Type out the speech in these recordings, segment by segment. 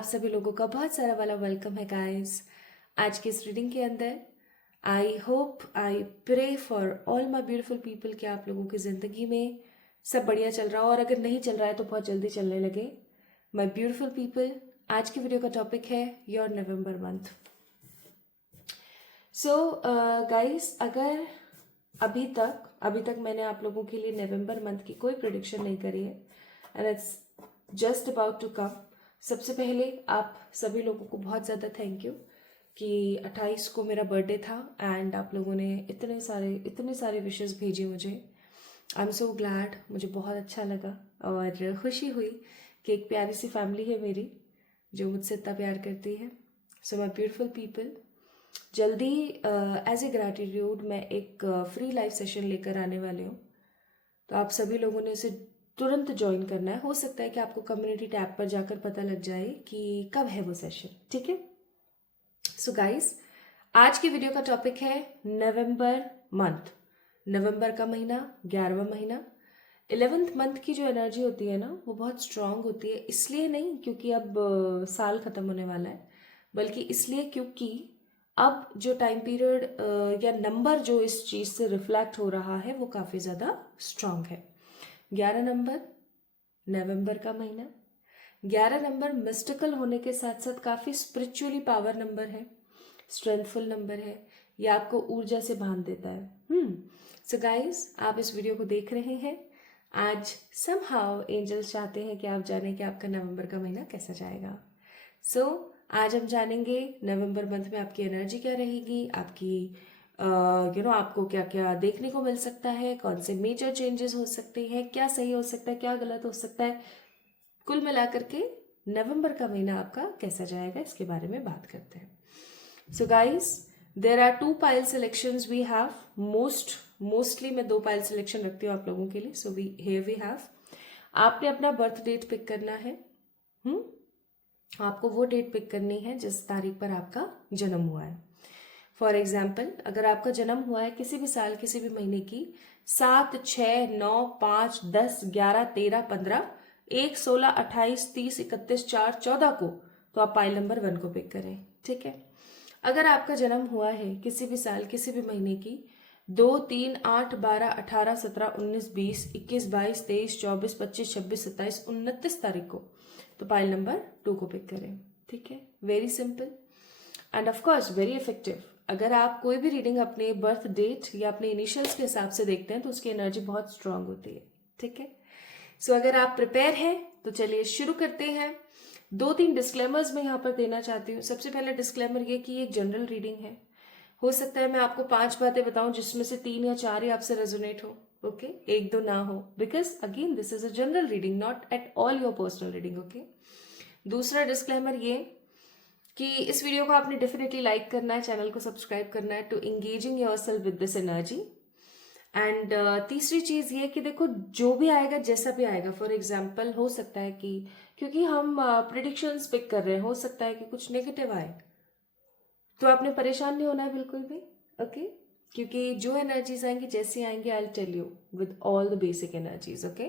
आप सभी लोगों का बहुत सारा वाला वेलकम है गाइस। आज की इस रीडिंग के अंदर I hope I pray for all my beautiful people कि आप लोगों की ज़िंदगी में सब बढ़िया चल रहा हो, और अगर नहीं चल रहा है तो बहुत जल्दी चलने लगे। माई ब्यूटिफुल पीपल, आज की वीडियो का टॉपिक है your November month. So guys, अगर अभी तक मैंने आप लोगों के लिए नवंबर मंथ की कोई प्रेडिक्शन नहीं करी है and it's just about to come. सबसे पहले आप सभी लोगों को बहुत ज़्यादा थैंक यू कि 28 को मेरा बर्थडे था एंड आप लोगों ने इतने सारे विशेस भेजे मुझे। आई एम सो ग्लैड, मुझे बहुत अच्छा लगा और खुशी हुई कि एक प्यारी सी फैमिली है मेरी जो मुझसे इतना प्यार करती है। सो माई ब्यूटिफुल पीपल, जल्दी एज ए ग्रैटिट्यूड मैं एक फ्री लाइव सेशन लेकर आने वाले हूँ, तो आप सभी लोगों ने इसे तुरंत ज्वाइन करना है। हो सकता है कि आपको कम्युनिटी टैब पर जाकर पता लग जाए कि कब है वो सेशन, ठीक है। सो गाइस, आज की वीडियो का टॉपिक है नवंबर मंथ। नवंबर का महीना, 11वां महीना। 11th मंथ की जो एनर्जी होती है ना, वो बहुत स्ट्रांग होती है। इसलिए नहीं क्योंकि अब साल खत्म होने वाला है, बल्कि इसलिए क्योंकि अब जो टाइम पीरियड या नंबर जो इस चीज़ से रिफ्लेक्ट हो रहा है वो काफ़ी ज़्यादा स्ट्रांग है। 11 नंबर, नवंबर का महीना। 11 नंबर मिस्टिकल होने के साथ साथ काफ़ी स्पिरिचुअली पावर नंबर है, स्ट्रेंथफुल नंबर है। ये आपको ऊर्जा से बांध देता है। सो गाइस, आप इस वीडियो को देख रहे हैं। आज समहाउ एंजल्स चाहते हैं कि आप जानें कि आपका नवंबर का महीना कैसा जाएगा। सो आज हम जानेंगे नवंबर मंथ में आपकी एनर्जी क्या रहेगी, आपकी आपको क्या क्या देखने को मिल सकता है, कौन से मेजर चेंजेस हो सकते हैं, क्या सही हो सकता है, क्या गलत हो सकता है। कुल मिलाकर के नवंबर का महीना आपका कैसा जाएगा, इसके बारे में बात करते हैं। So guys, there are 2 pile selections we have. Mostly मैं 2 पाइल सिलेक्शन रखती हूँ आप लोगों के लिए। सो वी हैव, आपने अपना बर्थ डेट पिक करना है। आपको वो डेट पिक करनी है जिस तारीख पर आपका जन्म हुआ है। फॉर एग्जाम्पल, अगर आपका जन्म हुआ है किसी भी साल, किसी भी महीने की 7, 6, 9, 5, 10, 11, 13, 15, 1, 16, 28, 30, 31, 4, 14 को, तो आप पाइल नंबर 1 को पिक करें, ठीक है। अगर आपका जन्म हुआ है किसी भी साल, किसी भी महीने की 2, 3, 8, 12, 18, 17, 19, 20, 21, 22, 23, 24, 25, 26, 27, 29 तारीख को, तो पाइल नंबर 2 को पिक करें, ठीक है। Very simple end of course very effective. अगर आप कोई भी रीडिंग अपने बर्थ डेट या अपने इनिशियल्स के हिसाब से देखते हैं तो उसकी एनर्जी बहुत स्ट्रांग होती है, ठीक है। सो अगर आप प्रिपेयर हैं तो चलिए शुरू करते हैं। 2-3 डिस्क्लेमर्स मैं यहाँ पर देना चाहती हूँ। सबसे पहला डिस्क्लेमर ये कि ये एक जनरल रीडिंग है। हो सकता है मैं आपको 5 बातें बताऊं जिसमें से 3 या 4 ही आपसे रेजोनेट हो, ओके, 1-2 ना हो, because again this is a general reading, not at all your personal reading, okay. दूसरा डिस्क्लेमर ये कि इस वीडियो को आपने डेफिनेटली लाइक करना है, चैनल को सब्सक्राइब करना है to engaging yourself with this energy. And तीसरी चीज ये कि देखो, जो भी आएगा जैसा भी आएगा, फॉर एग्जाम्पल हो सकता है कि क्योंकि हम प्रिडिक्शंस पिक कर रहे हैं, हो सकता है कि कुछ नेगेटिव आए, तो आपने परेशान नहीं होना है बिल्कुल भी, ओके। क्योंकि जो एनर्जीज आएंगी जैसी आएंगी, I will tell you with all the basic energies, okay.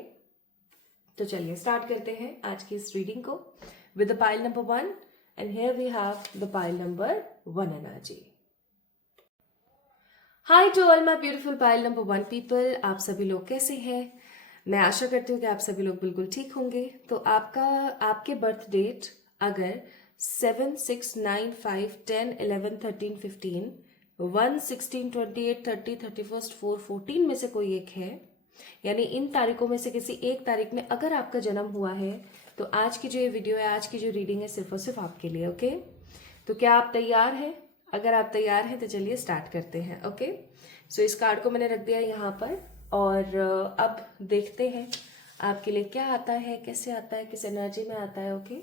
तो चलिए स्टार्ट करते हैं आज की इस रीडिंग को with the pile number 1 and here we have the pile number 1 energy. Hi to all my beautiful pile number 1 people, आप सभी लोग कैसे हैं? मैं आशा करती हूँ कि आप सभी लोग बिल्कुल ठीक होंगे। तो आपके बर्थ डेट अगर 7, 6, 9, 5, 10, 11, 13, 15, 1, 16, 28, 30, 31, 4, 14 में से कोई एक है, यानी इन तारीखों में से किसी एक तारीख में अगर आपका जन्म हुआ है, तो आज की जो ये वीडियो है, आज की जो रीडिंग है, सिर्फ और सिर्फ आपके लिए, ओके। तो क्या आप तैयार हैं? अगर आप तैयार हैं तो चलिए स्टार्ट करते हैं, ओके। सो इस कार्ड को मैंने रख दिया यहाँ पर और अब देखते हैं आपके लिए क्या आता है, कैसे आता है, किस एनर्जी में आता है, ओके।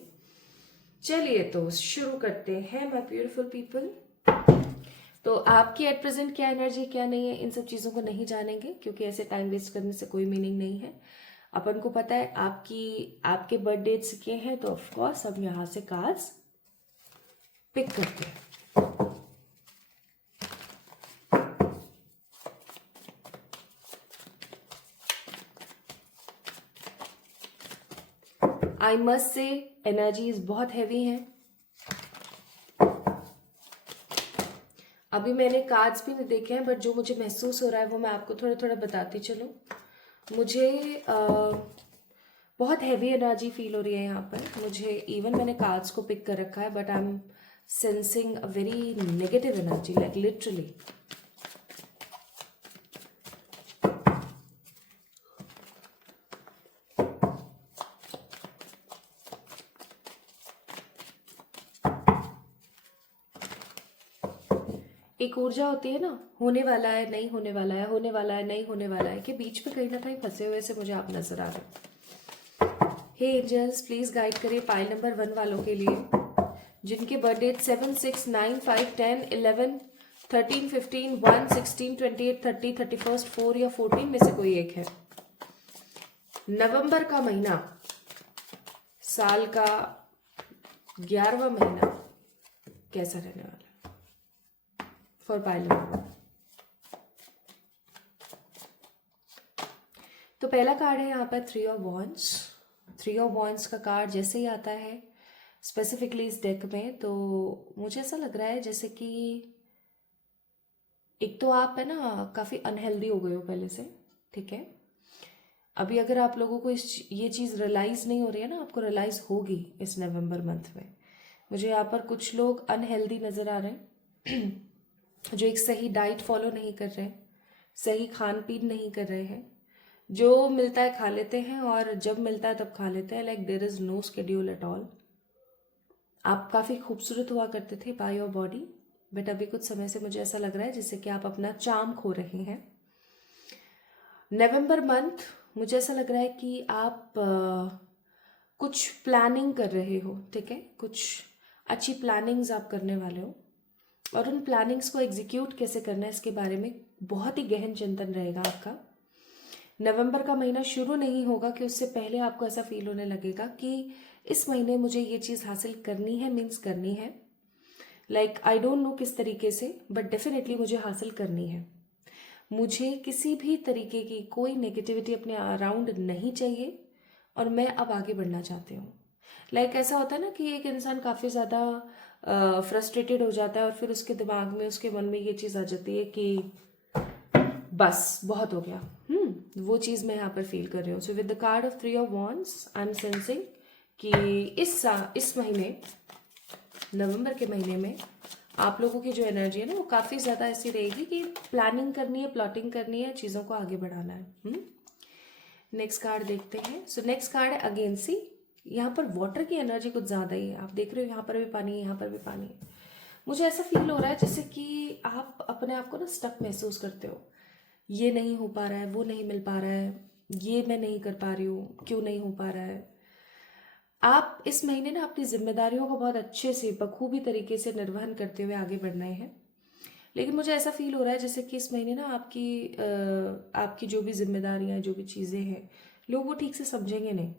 चलिए तो शुरू करते हैं माय ब्यूटीफुल पीपल। तो आपकी एट प्रेजेंट क्या एनर्जी, क्या नहीं है, इन सब चीज़ों को नहीं जानेंगे क्योंकि ऐसे टाइम वेस्ट करने से कोई मीनिंग नहीं है। अपन को पता है आपके बर्थ डेट्स के हैं, तो ऑफकोर्स हम यहाँ से कार्ड्स पिक करते हैं। आई मस्ट से एनर्जीज बहुत हैवी हैं। अभी मैंने कार्ड्स भी नहीं देखे हैं, बट जो मुझे महसूस हो रहा है वो मैं आपको थोड़ा थोड़ा बताती चलूँ। मुझे बहुत हैवी एनर्जी फील हो रही है यहाँ पर। मुझे इवन मैंने कार्ड्स को पिक कर रखा है, but I am sensing a very negative energy, like literally. एक ऊर्जा होती है ना, होने वाला है नहीं होने वाला है, होने वाला है नहीं होने वाला है, के बीच में कहीं ना कहीं फंसे हुए से मुझे आप नजर आ रहे हैं। हे एंजल्स, प्लीज गाइड करिए पाइल नंबर 1 वालों के लिए, जिनके बर्थ डेट 7, 6, 9, 5, 10, 11, 13, 15, 1, 16, 28, 30, 31, 4 या 14 में से कोई एक है। नवंबर का महीना, साल का 11वां महीना कैसा रहने वाला है फॉर पाइल नंबर 1? तो पहला कार्ड है यहाँ पर 3 ऑफ वॉन्ड्स। 3 ऑफ वॉन्ड्स का कार्ड जैसे ही आता है स्पेसिफिकली इस डेक में, तो मुझे ऐसा लग रहा है जैसे कि एक तो आप है ना काफ़ी अनहेल्दी हो गए हो पहले से, ठीक है। अभी अगर आप लोगों को ये चीज़ रियलाइज़ नहीं हो रही है ना, आपको रियलाइज़ होगी इस नवंबर मंथ में। मुझे यहाँ पर कुछ लोग अनहेल्दी नज़र आ रहे हैं जो एक सही डाइट फॉलो नहीं कर रहे हैं, सही खान पीन नहीं कर रहे हैं, जो मिलता है खा लेते हैं और जब मिलता है तब खा लेते हैं, like there is no schedule at all. आप काफ़ी खूबसूरत हुआ करते थे बाय योर बॉडी, बट अभी कुछ समय से मुझे ऐसा लग रहा है जैसे कि आप अपना चार्म खो रहे हैं। नवंबर मंथ मुझे ऐसा लग रहा है कि आप कुछ प्लानिंग कर रहे हो, ठीक है, कुछ अच्छी प्लानिंग्स आप करने वाले हो, और उन प्लानिंग्स को एग्जीक्यूट कैसे करना है इसके बारे में बहुत ही गहन चिंतन रहेगा आपका। नवंबर का महीना शुरू नहीं होगा कि उससे पहले आपको ऐसा फील होने लगेगा कि इस महीने मुझे ये चीज़ हासिल करनी है, मीन्स करनी है, लाइक आई डोंट नो किस तरीके से, बट डेफिनेटली मुझे हासिल करनी है। मुझे किसी भी तरीके की कोई नेगेटिविटी अपने अराउंड नहीं चाहिए और मैं अब आगे बढ़ना चाहती हूँ। लाइक ऐसा होता है ना कि एक इंसान काफ़ी ज़्यादा फ्रस्ट्रेटेड हो जाता है और फिर उसके दिमाग में, उसके मन में ये चीज़ आ जाती है कि बस बहुत हो गया। वो चीज़ मैं यहाँ पर फील कर रही हूँ। So with the card of 3 of wands I am sensing कि इस महीने, नवंबर के महीने में आप लोगों की जो एनर्जी है ना वो काफ़ी ज़्यादा ऐसी रहेगी कि प्लानिंग करनी है, प्लॉटिंग करनी है, चीज़ों को आगे बढ़ाना है। नेक्स्ट कार्ड देखते हैं। सो नेक्स्ट कार्ड है अगेन सी। यहाँ पर वाटर की एनर्जी कुछ ज़्यादा ही है, आप देख रहे हो यहाँ पर भी पानी है, यहाँ पर भी पानी है। मुझे ऐसा फील हो रहा है जैसे कि आप अपने आप को ना स्टक महसूस करते हो, ये नहीं हो पा रहा है, वो नहीं मिल पा रहा है, ये मैं नहीं कर पा रही हूँ, क्यों नहीं हो पा रहा है। आप इस महीने ना अपनी जिम्मेदारियों को बहुत अच्छे से बखूबी तरीके से निर्वहन करते हुए आगे बढ़ना है। लेकिन मुझे ऐसा फील हो रहा है जैसे कि इस महीने ना आपकी जो भी जिम्मेदारियां, जो भी चीज़ें हैं, लोग वो ठीक से समझेंगे नहीं।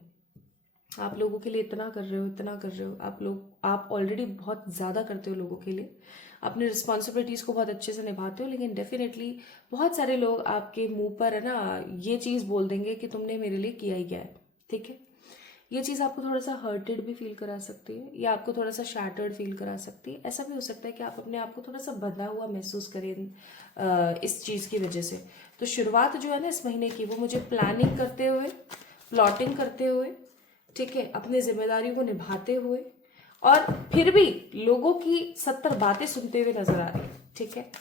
आप लोगों के लिए इतना कर रहे हो, इतना कर रहे हो, आप ऑलरेडी बहुत ज़्यादा करते हो लोगों के लिए, अपने रिस्पॉन्सिबिलिटीज़ को बहुत अच्छे से निभाते हो, लेकिन डेफिनेटली बहुत सारे लोग आपके मुंह पर है ना ये चीज़ बोल देंगे कि तुमने मेरे लिए किया ही क्या है, ठीक है। ये चीज़ आपको थोड़ा सा हर्टेड भी फील करा सकती है, या आपको थोड़ा सा शैटर्ड फील करा सकती है। ऐसा भी हो सकता है कि आप अपने आप को थोड़ा सा बंधा हुआ महसूस करें इस चीज़ की वजह से। तो शुरुआत जो है ना इस महीने की, वो मुझे प्लानिंग करते हुए, प्लॉटिंग करते हुए, ठीक है, अपनी जिम्मेदारी को निभाते हुए, और फिर भी लोगों की 70 बातें सुनते हुए नजर आ रही है, ठीक है।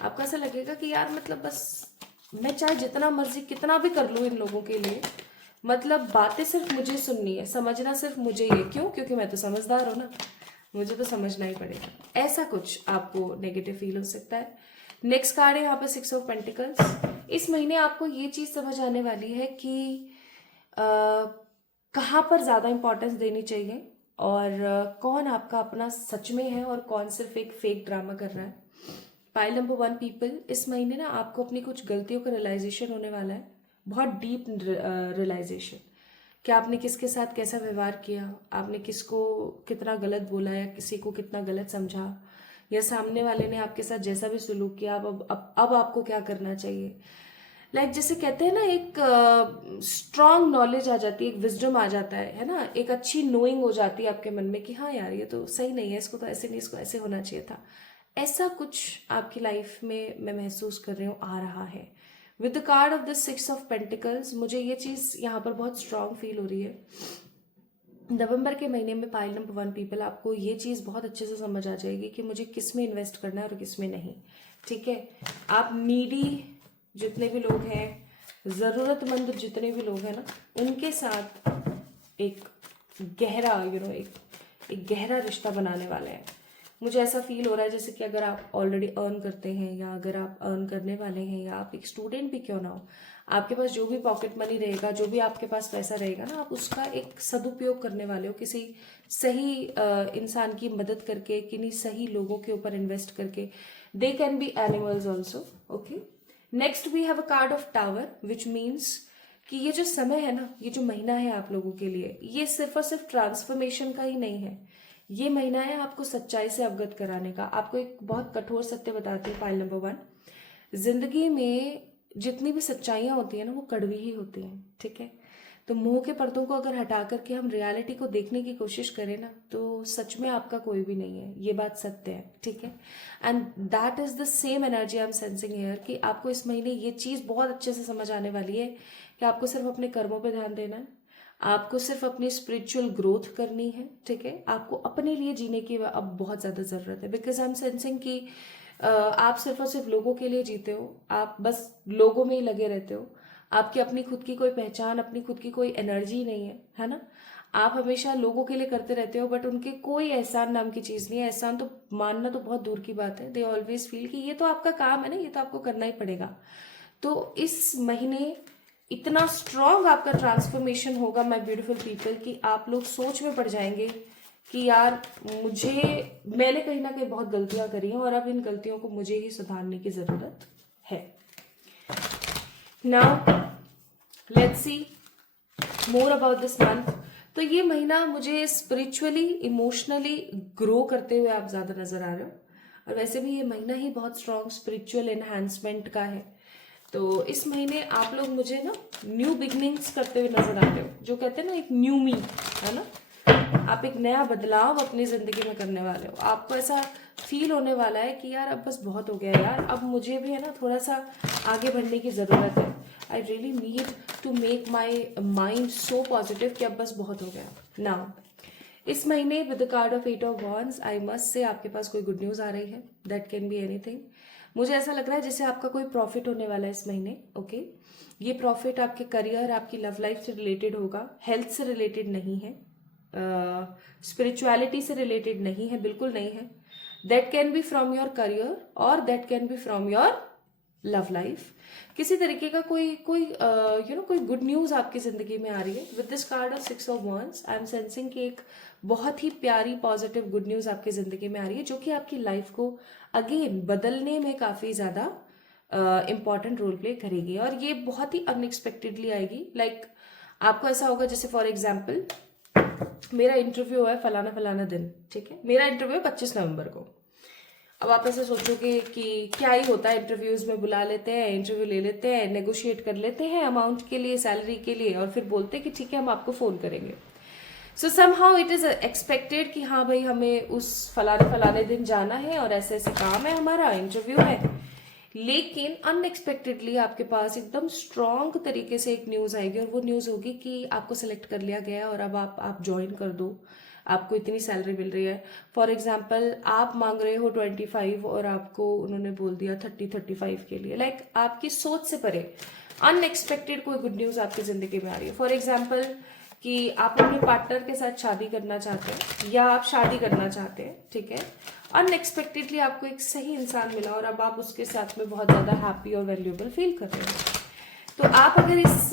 आपको ऐसा लगेगा कि यार मतलब बस मैं चाहे जितना मर्जी कितना भी कर लूँ इन लोगों के लिए, मतलब बातें सिर्फ मुझे सुननी है, समझना सिर्फ मुझे ही है। क्यों? क्योंकि मैं तो समझदार हूं ना, मुझे तो समझना ही पड़ेगा। ऐसा कुछ आपको नेगेटिव फील हो सकता है। नेक्स्ट कार्ड है यहाँ पे 6 ऑफ पेंटिकल्स। इस महीने आपको ये चीज समझ आने वाली है कि कहाँ पर ज्यादा इंपॉर्टेंस देनी चाहिए, और कौन आपका अपना सच में है और कौन सिर्फ एक फेक ड्रामा कर रहा है। पाइल नंबर 1 पीपल, इस महीने ना आपको अपनी कुछ गलतियों का रियलाइजेशन होने वाला है, बहुत डीप रियलाइजेशन, कि आपने किसके साथ कैसा व्यवहार किया, आपने किसको कितना गलत बोला, या किसी को कितना गलत समझा, या सामने वाले ने आपके साथ जैसा भी सलूक किया, अब आपको क्या करना चाहिए। लाइक जैसे कहते हैं ना, एक स्ट्रॉन्ग नॉलेज आ जाती है, एक विजडम आ जाता है ना, एक अच्छी नोइंग हो जाती है आपके मन में कि हाँ यार ये तो सही नहीं है, इसको तो ऐसे नहीं, इसको ऐसे होना चाहिए था। ऐसा कुछ आपकी लाइफ में मैं महसूस कर रही हूँ आ रहा है। With the card of the 6 of pentacles मुझे ये चीज़ यहाँ पर बहुत स्ट्रांग फील हो रही है। नवंबर के महीने में पाइल नंबर 1 पीपल, आपको ये चीज़ बहुत अच्छे से समझ आ जाएगी कि मुझे किस में इन्वेस्ट करना है और किस में नहीं। ठीक है, आप नीडी जितने भी लोग हैं, ज़रूरतमंद जितने भी लोग हैं ना, उनके साथ एक गहरा एक गहरा रिश्ता बनाने वाले हैं। मुझे ऐसा फील हो रहा है जैसे कि अगर आप ऑलरेडी अर्न करते हैं, या अगर आप अर्न करने वाले हैं, या आप एक स्टूडेंट भी क्यों ना हो, आपके पास जो भी पॉकेट मनी रहेगा, जो भी आपके पास पैसा रहेगा ना, आप उसका एक सदुपयोग करने वाले हो, किसी सही इंसान की मदद करके, किन्हीं सही लोगों के ऊपर इन्वेस्ट करके। They can be animals also. Okay, next we have a card of tower, which means कि ये जो समय है ना, ये जो महीना है आप लोगों के लिए, ये सिर्फ और सिर्फ ट्रांसफॉर्मेशन का ही नहीं है। ये महीना है आपको सच्चाई से अवगत कराने का। आपको एक बहुत कठोर सत्य बताती है पाइल नंबर 1, जिंदगी में जितनी भी सच्चाइयां होती है ना, वो कड़वी ही होती हैं। ठीक है, तो मुंह के पर्दों को अगर हटा करके हम रियलिटी को देखने की कोशिश करें ना, तो सच में आपका कोई भी नहीं है, ये बात सत्य है। ठीक है, and that is the same energy I am sensing here, कि आपको इस महीने ये चीज बहुत अच्छे से समझ आने वाली है कि आपको सिर्फ अपने कर्मों पे ध्यान देना है, आपको सिर्फ अपनी स्पिरिचुअल ग्रोथ करनी है। ठीक है, आपको अपने लिए जीने की अब बहुत ज्यादा जरूरत है, बिकॉज आई एम सेंसिंग कि आप सिर्फ और सिर्फ लोगों के लिए जीते हो, आप बस लोगों में ही लगे रहते हो, आपकी अपनी खुद की कोई पहचान, अपनी खुद की कोई एनर्जी नहीं है ना। आप हमेशा लोगों के लिए करते रहते हो, बट उनके कोई एहसान नाम की चीज नहीं है। एहसान तो मानना तो बहुत दूर की बात है। दे ऑलवेज फील कि ये तो आपका काम है ना, ये तो आपको करना ही पड़ेगा। तो इस महीने इतना स्ट्रांग आपका ट्रांसफॉर्मेशन होगा माय ब्यूटीफुल पीपल, कि आप लोग सोच में पड़ जाएंगे कि यार मैंने कहीं ना कहीं बहुत गलतियां करी हैं, और अब इन गलतियों को मुझे ही सुधारने की जरूरत है। Now let's see more about this month. तो ये महीना मुझे स्पिरिचुअली, इमोशनली ग्रो करते हुए आप ज्यादा नजर आ रहे हो, और वैसे भी ये महीना ही बहुत स्ट्रांग स्पिरिचुअल एनहांसमेंट का है। तो इस महीने आप लोग मुझे ना न्यू बिगनिंग्स करते हुए नजर आ रहे हो, जो कहते हैं ना एक न्यू मी, है ना। आप एक नया बदलाव अपनी जिंदगी में करने वाले हो। आपको ऐसा फील होने वाला है कि यार अब बस बहुत हो गया यार, अब मुझे भी है ना थोड़ा सा आगे बढ़ने की जरूरत है। I really need to make my mind so positive कि अब बस बहुत हो गया। नाउ इस महीने with the card of 8 of wands, I must say आपके पास कोई गुड न्यूज आ रही है। That can be anything. मुझे ऐसा लग रहा है जैसे आपका कोई प्रॉफिट होने वाला है इस महीने। ओके, ये प्रॉफिट आपके करियर, आपकी लव लाइफ से रिलेटेड होगा, हेल्थ से रिलेटेड नहीं है, स्पिरिचुअलिटी से रिलेटेड नहीं है, बिल्कुल नहीं है। That can be from your career, और that can be from your love life. किसी तरीके का कोई गुड न्यूज आपकी जिंदगी में आ रही है। With this card of 6 of wands, I am sensing कि एक बहुत ही प्यारी पॉजिटिव गुड न्यूज आपकी जिंदगी में आ रही है, जो कि आपकी लाइफ को अगेन बदलने में काफी ज्यादा इंपॉर्टेंट रोल प्ले करेगी, और ये बहुत ही अनएक्सपेक्टेडली आएगी। लाइक आपको ऐसा होगा जैसे फॉर एग्जाम्पल मेरा इंटरव्यू है फलाना फलाना दिन। ठीक है, मेरा इंटरव्यू है 25 नवंबर को। अब आप ऐसे सोचोगे कि क्या ही होता है, इंटरव्यूज में बुला लेते हैं, इंटरव्यू ले लेते हैं, नेगोशिएट कर लेते हैं अमाउंट के लिए, सैलरी के लिए, और फिर बोलते हैं कि ठीक है हम आपको फोन करेंगे। सो समहाउ इट इज एक्सपेक्टेड कि हाँ भाई हमें उस फलाने फलाने दिन जाना है, और ऐसे ऐसे काम है, हमारा इंटरव्यू है। लेकिन अनएक्सपेक्टेडली आपके पास एकदम स्ट्रांग तरीके से एक न्यूज आएगी, और वो न्यूज होगी कि आपको सेलेक्ट कर लिया गया है, और अब आप ज्वाइन कर दो, आपको इतनी सैलरी मिल रही है। फॉर एग्जाम्पल आप मांग रहे हो 25, और आपको उन्होंने बोल दिया 30-35 के लिए। लाइक आपकी सोच से परे अनएक्सपेक्टेड कोई गुड न्यूज आपकी जिंदगी में आ रही है। फॉर एग्जाम्पल कि आप अपने पार्टनर के साथ शादी करना चाहते हैं, या आप शादी करना चाहते हैं। ठीक है, अनएक्सपेक्टेडली आपको एक सही इंसान मिला, और अब आप उसके साथ में बहुत ज्यादा हैप्पी और वैल्यूएबल फील कर रहे हो। तो आप अगर इस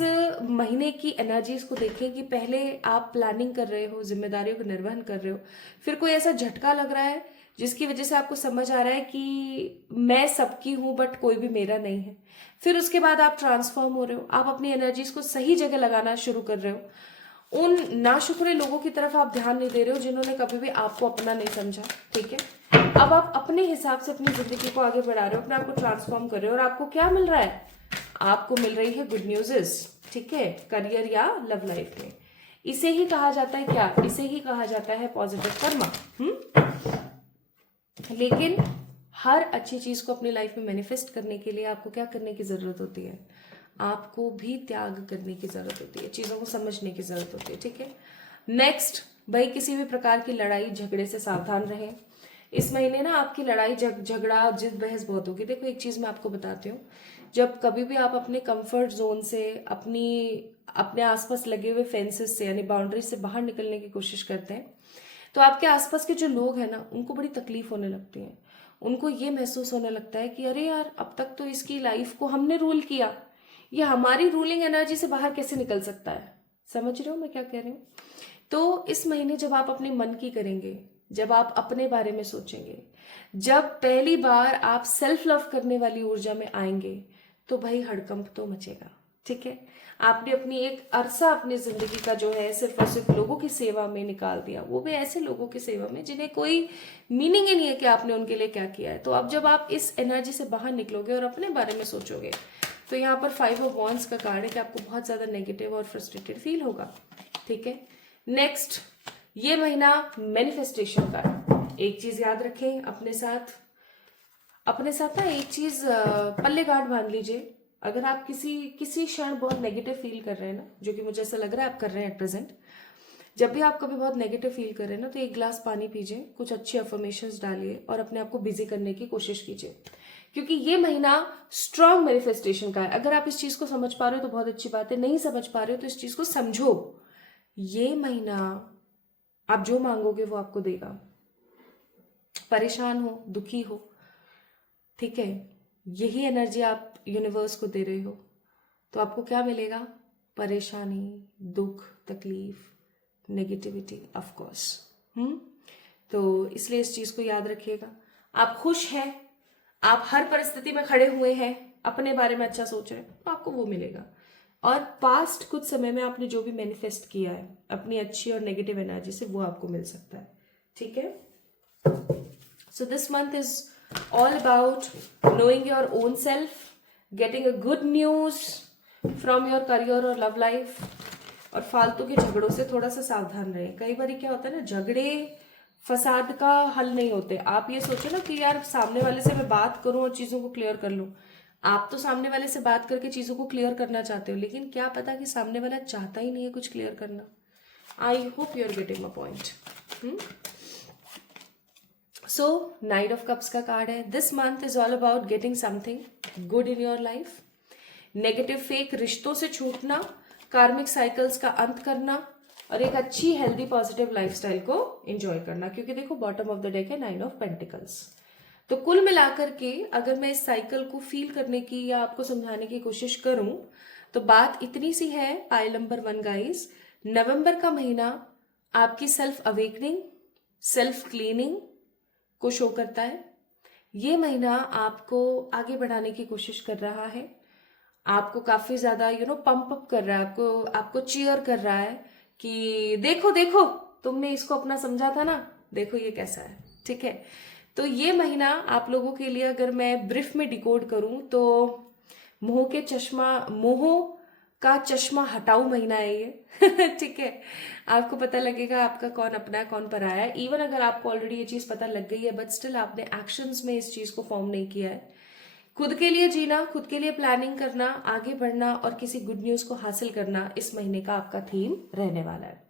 महीने की एनर्जीज को देखें कि पहले आप प्लानिंग कर रहे हो, जिम्मेदारियों का निर्वहन कर रहे हो, फिर कोई ऐसा झटका लग रहा है जिसकी वजह से आपको समझ आ रहा है कि मैं सबकी हूं बट कोई भी मेरा नहीं है। फिर उसके बाद आप ट्रांसफॉर्म हो रहे हो, आप अपनी एनर्जीज को सही जगह लगाना शुरू कर रहे हो। उन नाशुक्रे लोगों की तरफ आप ध्यान नहीं दे रहे हो जिन्होंने कभी भी आपको अपना नहीं समझा। ठीक है, अब आप अपने हिसाब से अपनी जिंदगी को आगे बढ़ा रहे हो, अपने आप को ट्रांसफॉर्म कर रहे हो, और आपको क्या मिल रहा है? आपको मिल रही है गुड न्यूज़, ठीक है, करियर या लव लाइफ में। इसे ही कहा जाता है क्या, इसे ही कहा जाता है पॉजिटिव कर्मा। लेकिन हर अच्छी चीज को अपनी लाइफ में मैनिफेस्ट करने के लिए आपको क्या करने की जरूरत होती है, आपको भी त्याग करने की जरूरत होती है, चीजों को समझने की जरूरत होती है, ठीक है। नेक्स्ट, भाई किसी भी प्रकार की लड़ाई झगड़े से सावधान रहें। इस महीने ना आपकी लड़ाई झगड़ा जिद बहस बहुत होगी। देखो एक चीज मैं आपको बताती हूँ, जब कभी भी आप अपने कंफर्ट जोन से, अपने आसपास लगे हुए फेंसेस से यानी बाउंड्री से बाहर निकलने की कोशिश करते हैं, तो आपके आसपास के जो लोग हैं ना, उनको बड़ी तकलीफ होने लगती है। उनको ये महसूस होने लगता है कि अरे यार, अब तक तो इसकी लाइफ को हमने रूल किया, ये हमारी रूलिंग एनर्जी से बाहर कैसे निकल सकता है। समझ रहे हो मैं क्या कह रही हूँ। तो इस महीने जब आप अपने मन की करेंगे, जब आप अपने बारे में सोचेंगे, जब पहली बार आप सेल्फ लव करने वाली ऊर्जा में आएंगे, तो भाई हड़कंप तो मचेगा, ठीक है। आपने अपनी एक अरसा अपनी जिंदगी का जो है सिर्फ और सिर्फ लोगों की सेवा में निकाल दिया, वो भी ऐसे लोगों की सेवा में जिन्हें कोई मीनिंग ही नहीं है कि आपने उनके लिए क्या किया है। तो अब जब आप इस एनर्जी से बाहर निकलोगे और अपने बारे में सोचोगे, तो यहाँ पर 5 ऑफ वॉन्ड्स का कार्ड है कि आपको बहुत ज्यादा नेगेटिव और फ्रस्ट्रेटेड फील होगा, ठीक है। नेक्स्ट, ये महीना मैनिफेस्टेशन का है। एक चीज याद रखें अपने साथ ना एक चीज पल्ले गांठ बांध लीजिए। अगर आप किसी क्षण बहुत नेगेटिव फील कर रहे हैं ना, जो कि मुझे ऐसा लग रहा है आप कर रहे हैं एट प्रेजेंट, जब भी आप कभी बहुत नेगेटिव फील कर रहे हैं ना, तो एक ग्लास पानी पीजिए, कुछ अच्छी अफर्मेशंस डालिए और अपने आप को बिजी करने की कोशिश कीजिए, क्योंकि ये महीना स्ट्रांग मैनिफेस्टेशन का है। अगर आप इस चीज को समझ पा रहे हो तो बहुत अच्छी बात है, नहीं समझ पा रहे हो तो इस चीज को समझो। ये महीना आप जो मांगोगे वो आपको देगा। परेशान हो, दुखी हो, ठीक है, यही एनर्जी आप यूनिवर्स को दे रहे हो, तो आपको क्या मिलेगा, परेशानी, दुख, तकलीफ, नेगेटिविटी, ऑफ कोर्स। तो इसलिए इस चीज को याद रखिएगा। आप खुश हैं, आप हर परिस्थिति में खड़े हुए हैं, अपने बारे में अच्छा सोच रहे हैं, तो आपको वो मिलेगा। और पास्ट कुछ समय में आपने जो भी मैनिफेस्ट किया है अपनी अच्छी और नेगेटिव एनर्जी से, वो आपको मिल सकता है, ठीक है। So this month is all about knowing your own self, getting a good news from your career और love life, और फालतू के झगड़ों से थोड़ा सा सावधान रहें। कई बार क्या होता है ना, झगड़े फसाद का हल नहीं होते। आप ये सोचो ना कि यार सामने वाले से मैं बात करूं और चीजों को क्लियर कर लूं। आप तो सामने वाले से बात करके चीजों को क्लियर करना चाहते हो, लेकिन क्या पता कि सामने वाला चाहता ही नहीं है कुछ क्लियर करना। I hope you are getting my point. So knight of cups का कार्ड है। This month is all about getting something good in your life, negative fake रिश्तों से छूटना, कार्मिक साइकिल्स का अंत करना और एक अच्छी हेल्दी पॉजिटिव लाइफस्टाइल को एंजॉय करना। क्योंकि देखो बॉटम ऑफ द डेक है 9 ऑफ पेंटिकल्स। तो कुल मिलाकर के अगर मैं इस साइकिल को फील करने की या आपको समझाने की कोशिश करूं, तो बात इतनी सी है। पाइल नंबर 1 गाइस, नवंबर का महीना आपकी सेल्फ अवेकनिंग, सेल्फ क्लीनिंग को शो करता है। ये महीना आपको आगे बढ़ाने की कोशिश कर रहा है, आपको काफी ज्यादा पंप अप कर रहा है, आपको चीयर कर रहा है कि देखो देखो तुमने इसको अपना समझा था ना, देखो ये कैसा है, ठीक है। तो ये महीना आप लोगों के लिए अगर मैं ब्रीफ में डिकोड करूं तो मोह का चश्मा हटाऊ महीना है ये ठीक है। आपको पता लगेगा आपका कौन अपना है कौन पराया है। इवन अगर आपको ऑलरेडी ये चीज पता लग गई है, बट स्टिल आपने एक्शंस में इस चीज को फॉर्म नहीं किया है। खुद के लिए जीना, खुद के लिए प्लानिंग करना, आगे बढ़ना और किसी गुड न्यूज को हासिल करना इस महीने का आपका थीम रहने वाला है।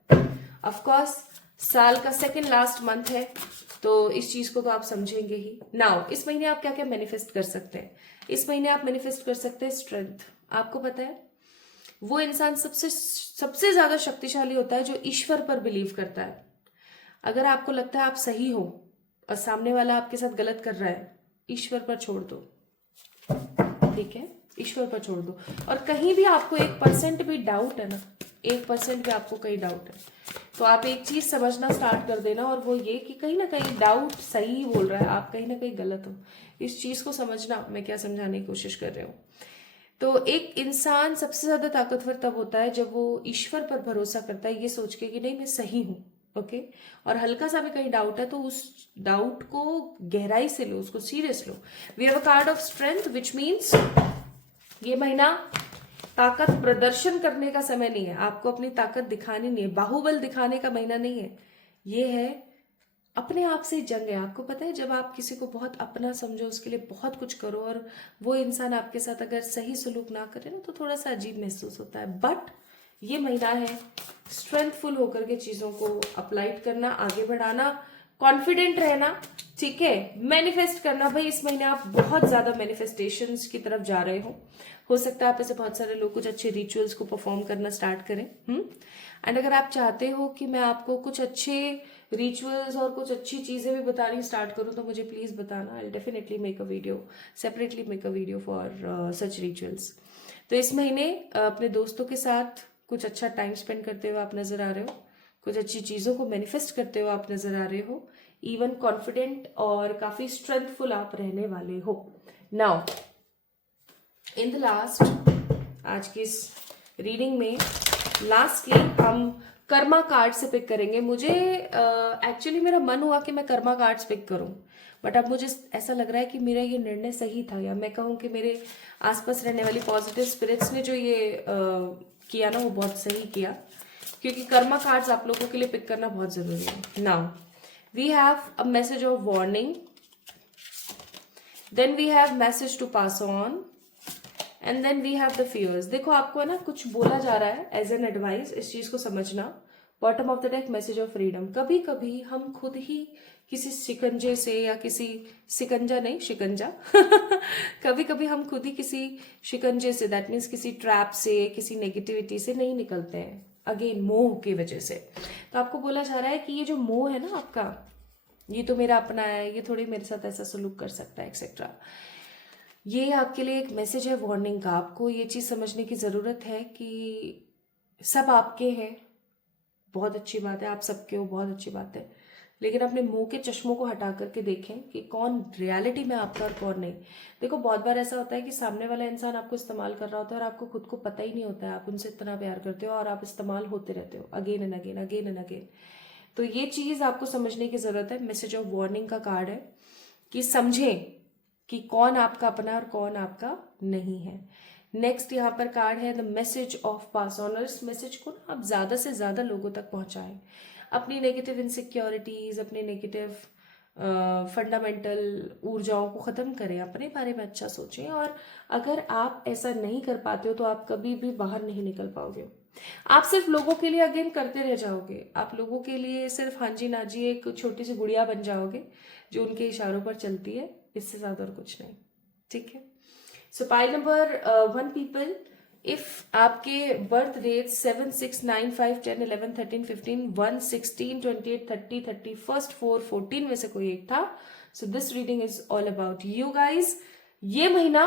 ऑफ कोर्स साल का सेकंड लास्ट मंथ है, तो इस चीज को तो आप समझेंगे ही। नाउ इस महीने आप क्या क्या मैनिफेस्ट कर सकते हैं? इस महीने आप मैनिफेस्ट कर सकते हैं स्ट्रेंथ। आपको पता है वो इंसान सबसे ज्यादा शक्तिशाली होता है जो ईश्वर पर बिलीव करता है। अगर आपको लगता है आप सही हो और सामने वाला आपके साथ गलत कर रहा है, ईश्वर पर छोड़ दो, ठीक है, ईश्वर पर छोड़ दो। और कहीं भी आपको 1% भी डाउट है ना, 1% भी आपको कहीं डाउट है, तो आप एक चीज समझना स्टार्ट कर देना, और वो ये कि कहीं ना कहीं डाउट सही बोल रहा है, आप कहीं ना कहीं गलत हो। इस चीज को समझना मैं क्या समझाने की कोशिश कर रही हूँ। तो एक इंसान सबसे ज्यादा ताकतवर तब होता है जब वो ईश्वर पर भरोसा करता है, ये सोच के कि नहीं मैं सही हूं, ओके। और हल्का सा भी कहीं डाउट है तो उस डाउट को गहराई से लो, उसको सीरियस लो। We have a card of strength which means ये महीना ताकत प्रदर्शन करने का समय नहीं है, आपको अपनी ताकत दिखानी नहीं है, बाहुबल दिखाने का महीना नहीं है। ये है अपने आप से जंग है। आपको पता है, जब आप किसी को बहुत अपना समझो, उसके लिए बहुत कुछ करो, और वो इंसान आपके साथ अगर सही सलूक ना करे ना, तो थोड़ा सा अजीब महसूस होता है। बट ये महीना है स्ट्रेंथफुल होकर के चीजों को अप्लाइड करना, आगे बढ़ाना, कॉन्फिडेंट रहना, ठीक है, मैनिफेस्ट करना। भाई इस महीने आप बहुत ज्यादा मैनिफेस्टेशंस की तरफ जा रहे हो सकता है आप ऐसे बहुत सारे लोग कुछ अच्छे रिचुअल्स को परफॉर्म करना स्टार्ट करें। एंड अगर आप चाहते हो कि मैं आपको कुछ अच्छे रिचुअल्स और कुछ अच्छी चीजें भी बतानी स्टार्ट करूं, तो मुझे प्लीज बताना। I definitely make a video, separately make a video for such rituals. तो इस महीने अपने दोस्तों के साथ कुछ अच्छा टाइम स्पेंड करते हुए आप नजर आ रहे हो, कुछ अच्छी चीजों को मैनिफेस्ट करते हुए आप नजर आ रहे हो, इवन कॉन्फिडेंट और काफी स्ट्रेंथफुल आप रहने वाले हो। नाउ इन द लास्ट, आज की इस रीडिंग में लास्टली हम कर्मा कार्ड से पिक करेंगे। मुझे एक्चुअली मेरा मन हुआ कि मैं कर्मा कार्ड्स पिक करूं, बट अब मुझे ऐसा लग रहा है कि मेरा ये निर्णय सही था, या मैं कहूं कि मेरे आसपास रहने वाली पॉजिटिव स्पिरिट्स ने जो ये किया ना, वो बहुत सही किया, क्योंकि कर्मा कार्ड्स आप लोगों के लिए पिक करना बहुत जरूरी है। Now we have a message of warning, then we have message to pass on, and then we have the fears. देखो आपको ना कुछ बोला जा रहा है एज एन एडवाइस, इस चीज को समझना। Bottom of the deck message of freedom. कभी कभी हम खुद ही किसी शिकंजे से, या किसी शिकंजा नहीं शिकंजा कभी कभी हम खुद ही किसी शिकंजे से, दैट मीन्स किसी ट्रैप से, किसी नेगेटिविटी से नहीं निकलते हैं, अगेन मोह की वजह से। तो आपको बोला जा रहा है कि ये जो मोह है ना आपका, ये तो मेरा अपना है, ये थोड़ी मेरे साथ ऐसा सलूक कर सकता है एक्सेट्रा, ये आपके लिए एक मैसेज है वार्निंग का। आपको ये चीज समझने की जरूरत है कि सब आपके हैं, बहुत अच्छी बात है, आप सबके हो, बहुत अच्छी बात है, लेकिन अपने मुंह के चश्मों को हटा करके देखें कि कौन रियलिटी में आपका और कौन नहीं। देखो बहुत बार ऐसा होता है कि सामने वाला इंसान आपको इस्तेमाल कर रहा होता है और आपको खुद को पता ही नहीं होता है, आप उनसे इतना प्यार करते हो और आप इस्तेमाल होते रहते हो again and again, again and again. तो ये चीज आपको समझने की जरूरत है। मैसेज ऑफ वार्निंग का कार्ड है कि समझें कि कौन आपका अपना और कौन आपका नहीं है। नेक्स्ट यहाँ पर कार्ड है the message of pass on. और इस मैसेज को ना आप ज्यादा से ज्यादा लोगों तक पहुंचाएं। अपनी नेगेटिव इनसिक्योरिटीज, अपने नेगेटिव फंडामेंटल ऊर्जाओं को खत्म करें, अपने बारे में अच्छा सोचें। और अगर आप ऐसा नहीं कर पाते हो तो आप कभी भी बाहर नहीं निकल पाओगे। आप सिर्फ लोगों के लिए अगेन करते रह जाओगे, आप लोगों के लिए सिर्फ हाँ जी ना जी एक छोटी सी गुड़िया बन जाओगे जो उनके इशारों पर चलती है, इससे ज्यादा और कुछ नहीं, ठीक है। सो पाइल नंबर 1 पीपल, इफ आपके बर्थ डेट 7, 6, 9, 5, 10, 11, 13, 15, 1, 16, 28, 30, 31, 4, 14 में से कोई एक था, so this reading is all about you guys. ये महीना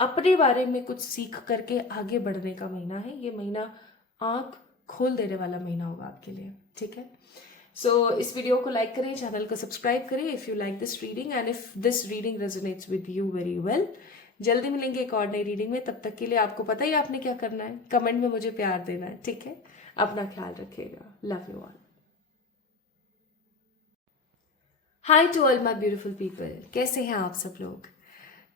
अपने बारे में कुछ सीख करके आगे बढ़ने का महीना है। ये महीना आंख खोल देने वाला महीना होगा आपके लिए, ठीक है। सो इस वीडियो को लाइक करें, चैनल को सब्सक्राइब करें if you like this reading, and if this reading resonates with you very well. जल्दी मिलेंगे एक और नई रीडिंग में, तब तक के लिए आपको पता ही आपने क्या करना है, कमेंट में मुझे प्यार देना है, ठीक है। अपना ख्याल रखिएगा, love you all. Hi to all my beautiful people, कैसे हैं आप सब लोग।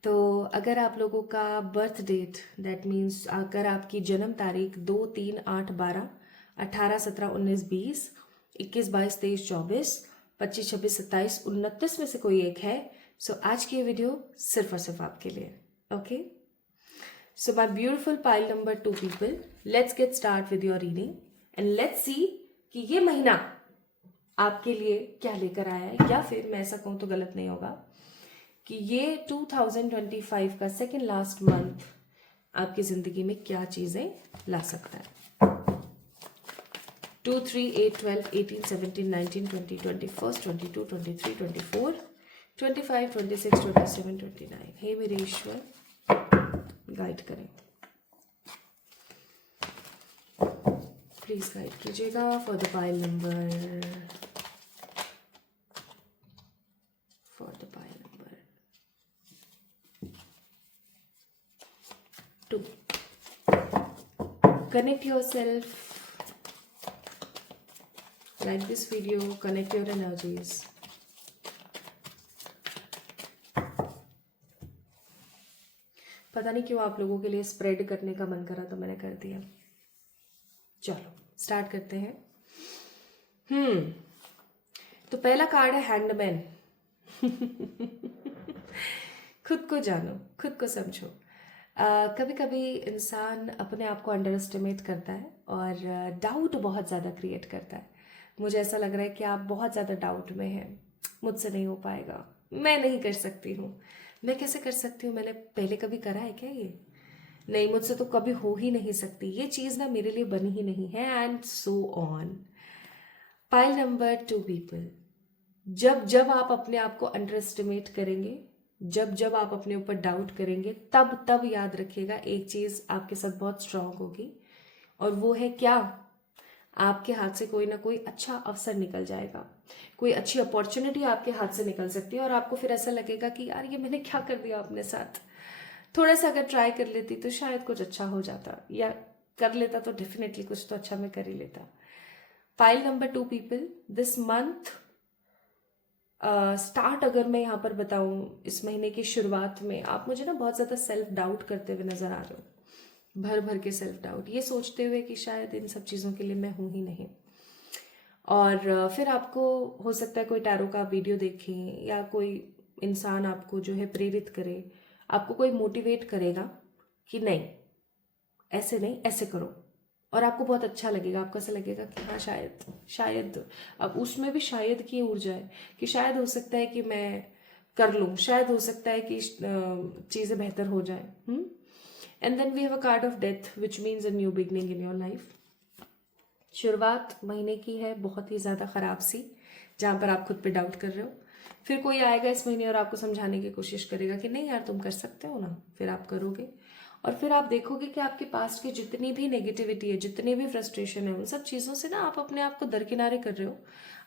तो अगर आप लोगों का बर्थ डेट, दैट मीन्स अगर आपकी जन्म तारीख 2, 3, 8, 12, 18, 17, 19, 20, 21, 22, 23, 24, 25, 26, 27, 29 में से कोई एक है, सो आज की ये वीडियो सिर्फ और सिर्फ आपके लिए, okay. So my beautiful pile number 2 people, let's get start with your reading and let's see कि ये महीना आपके लिए क्या लेकर आया है, या फिर मैं ऐसा कहूं तो गलत नहीं होगा कि ये 2025 का सेकेंड लास्ट मंथ आपकी जिंदगी में क्या चीजें ला सकता है। 2, 3, 8, 12, 18, 17, 19, 20, 21, 22, 23, 24, 25, 26, 27, 29। हे मेरे ईश्वर गाइड करें, प्लीज गाइड कीजिएगा for the pile number, for the pile number 2। Connect yourself, like this video, connect your energies. पता नहीं क्यों आप लोगों के लिए स्प्रेड करने का मन करा तो मैंने कर दिया। चलो स्टार्ट करते हैं। तो पहला कार्ड है हैंगमैन। खुद को जानो, खुद को समझो। कभी कभी इंसान अपने आप को अंडर एस्टिमेट करता है और डाउट बहुत ज़्यादा क्रिएट करता है। मुझे ऐसा लग रहा है कि आप बहुत ज़्यादा डाउट में हैं, मुझसे नहीं हो पाएगा, मैं नहीं कर सकती हूँ, मैं कैसे कर सकती हूँ, मैंने पहले कभी करा है क्या ये, नहीं मुझसे तो कभी हो ही नहीं सकती, ये चीज़ ना मेरे लिए बनी ही नहीं है, and so on. Pile number 2 people. जब जब आप अपने आप को अंडर एस्टिमेट करेंगे, जब जब आप अपने ऊपर डाउट करेंगे, तब तब याद रखिएगा एक चीज आपके साथ बहुत स्ट्रांग होगी, और वो है क्या, आपके हाथ से कोई ना कोई अच्छा अवसर निकल जाएगा, कोई अच्छी अपॉर्चुनिटी आपके हाथ से निकल सकती है, और आपको फिर ऐसा लगेगा कि यार ये मैंने क्या कर दिया अपने साथ, थोड़ा सा अगर ट्राई कर लेती तो शायद कुछ अच्छा हो जाता, या कर लेता तो डेफिनेटली कुछ तो अच्छा मैं कर ही लेता। Pile number 2 people, this month start अगर मैं यहाँ पर बताऊँ, इस महीने की शुरुआत में आप मुझे ना बहुत ज़्यादा सेल्फ डाउट करते हुए नज़र आ रहे हो, भर भर के सेल्फ डाउट, ये सोचते हुए कि शायद इन सब चीज़ों के लिए मैं हूँ ही नहीं। और फिर आपको हो सकता है कोई टैरो का वीडियो देखें, या कोई इंसान आपको जो है प्रेरित करे, आपको कोई मोटिवेट करेगा कि नहीं ऐसे नहीं ऐसे करो, और आपको बहुत अच्छा लगेगा, आपको ऐसा लगेगा कि हाँ शायद शायद, अब उसमें भी शायद की ऊर्जा है कि शायद हो सकता है कि मैं कर लूँ, शायद हो सकता है कि चीज़ें बेहतर हो जाए। And then we have a card of death which means a new beginning in your life. शुरुआत महीने की है बहुत ही ज़्यादा ख़राब सी, जहाँ पर आप खुद पे डाउट कर रहे हो, फिर कोई आएगा इस महीने और आपको समझाने की कोशिश करेगा कि नहीं यार तुम कर सकते हो ना, फिर आप करोगे, और फिर आप देखोगे कि आपके पास्ट की जितनी भी नेगेटिविटी है, जितनी भी फ्रस्ट्रेशन है, उन सब चीज़ों से ना आप अपने आप को दरकिनारे कर रहे हो,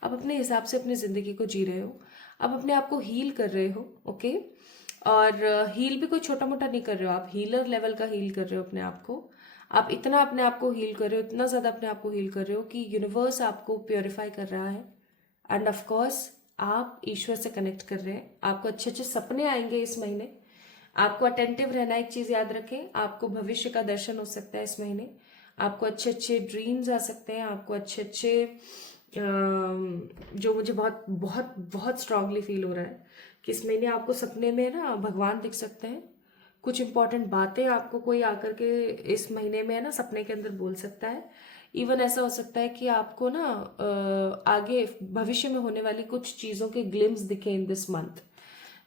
आप अपने हिसाब से अपनी ज़िंदगी को जी रहे हो, आप अपने आप को हील कर रहे हो। ओके, और हील भी कोई छोटा मोटा नहीं कर रहे हो, आप हीलर लेवल का हील कर रहे हो अपने आप को, आप इतना अपने आप को हील कर रहे हो, इतना ज़्यादा अपने आप को हील कर रहे हो कि यूनिवर्स आपको प्योरीफाई कर रहा है, एंड ऑफ कोर्स आप ईश्वर से कनेक्ट कर रहे हैं, आपको अच्छे अच्छे सपने आएंगे इस महीने, आपको अटेंटिव रहना, एक चीज याद रखें, आपको भविष्य का दर्शन हो सकता है इस महीने, आपको अच्छे अच्छे ड्रीम्स आ सकते हैं, आपको अच्छे अच्छे जो मुझे बहुत बहुत बहुत स्ट्रांगली फील हो रहा है कि इस महीने आपको सपने में ना भगवान दिख सकते हैं, कुछ इंपॉर्टेंट बातें आपको कोई आकर के इस महीने में है ना सपने के अंदर बोल सकता है। इवन ऐसा हो सकता है कि आपको ना आगे भविष्य में होने वाली कुछ चीज़ों के ग्लिम्स दिखे इन दिस मंथ।